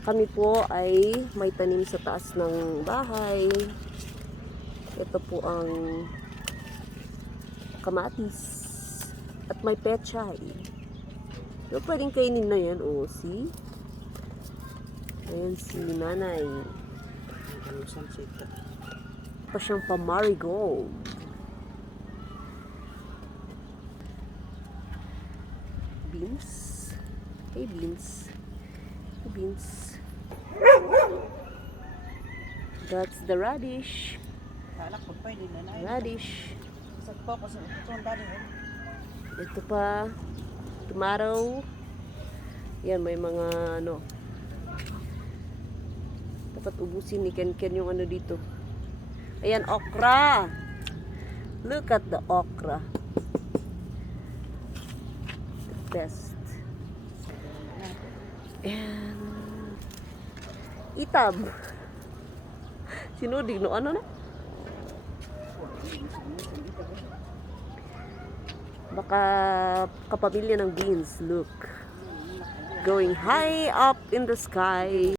Kami po ay may tanim sa taas ng bahay. Ito po ang kamatis. At may pechay. So, pwedeng kainin na yan. O, see? Ayan si nanay. Pa siyang pa-marigold. Beans. Hey, beans. Hey, beans. That's the radish. Radish. Ito pa. Tomato. Yan, may mga ano. Dapat ubusin ni Ken yung ano dito. Ayan, okra. Look at the okra. The best. And itab. Sinudig no ano na? Baka kapamilya ng beans. Look. Going high up in the sky.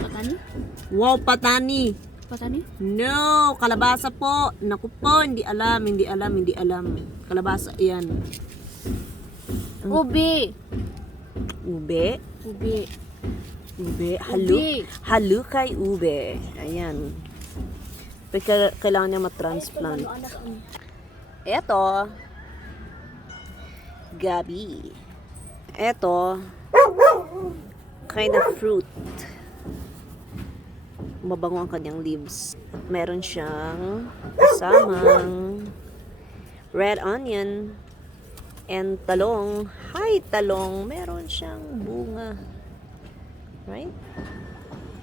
Patani? Wow, patani. Patani? No, kalabasa po. Naku po, hindi alam. Kalabasa, yan. Ube. Ube. Ube. Ube. Halu kay ube. Ayan. Pero kailangan niya matransplant. Eto. Gabi. Eto. Kind of fruit. Mabango ang kanyang leaves. At meron siyang kasamang red onion and talong. Hi, talong. Meron siyang bunga. Right?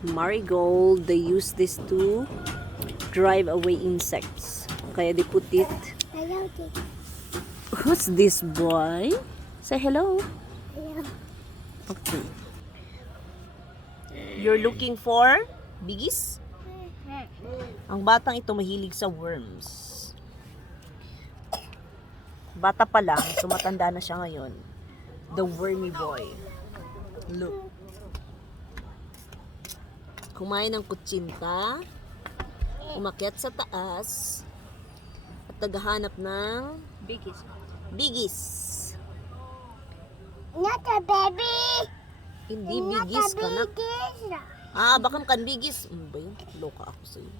Marigold. They use this to drive away insects. Kaya they put it. Who's this boy? Say hello. Okay. You're looking for biggies? Ang batang ito mahilig sa worms. Bata pa lang, tumatanda na siya ngayon. The wormy boy. Look. Kumain ng kutsinta, umakyat sa taas, at naghahanap ng biggies. Not a baby. Hindi biggies ka na. Bakam kan bigis. Ano ba yun? Loka ako sa'yo.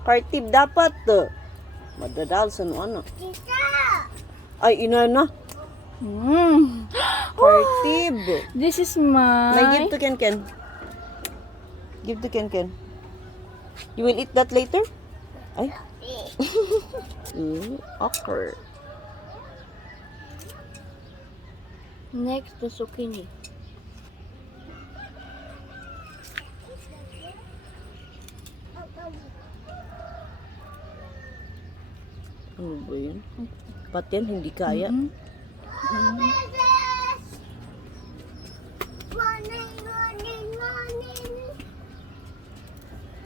Partib dapat. Madadal sa ano. Ay, ina na. Partib. This is my... May give to Ken. Give to Ken. You will eat that later? Ay. Awkward. Next, the zucchini. Ano ba yun? Pati yan, hindi kaya.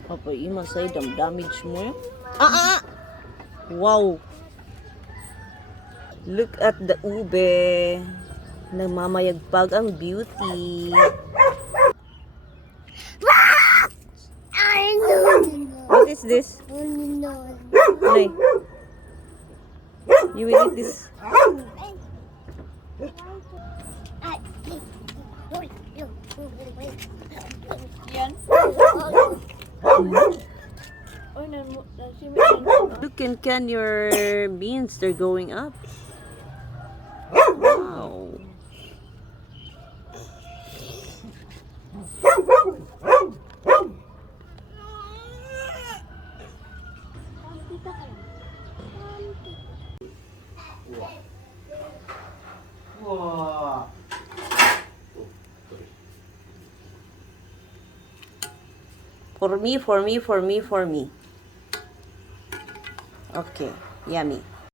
Papa, imasay, damage mo yan. Wow! Look at the ube. Nagmamayagpag ang beauty. What is this? Nay. You will eat this. Look and can your beans, they're going up. Wow. For me. Okay, yummy.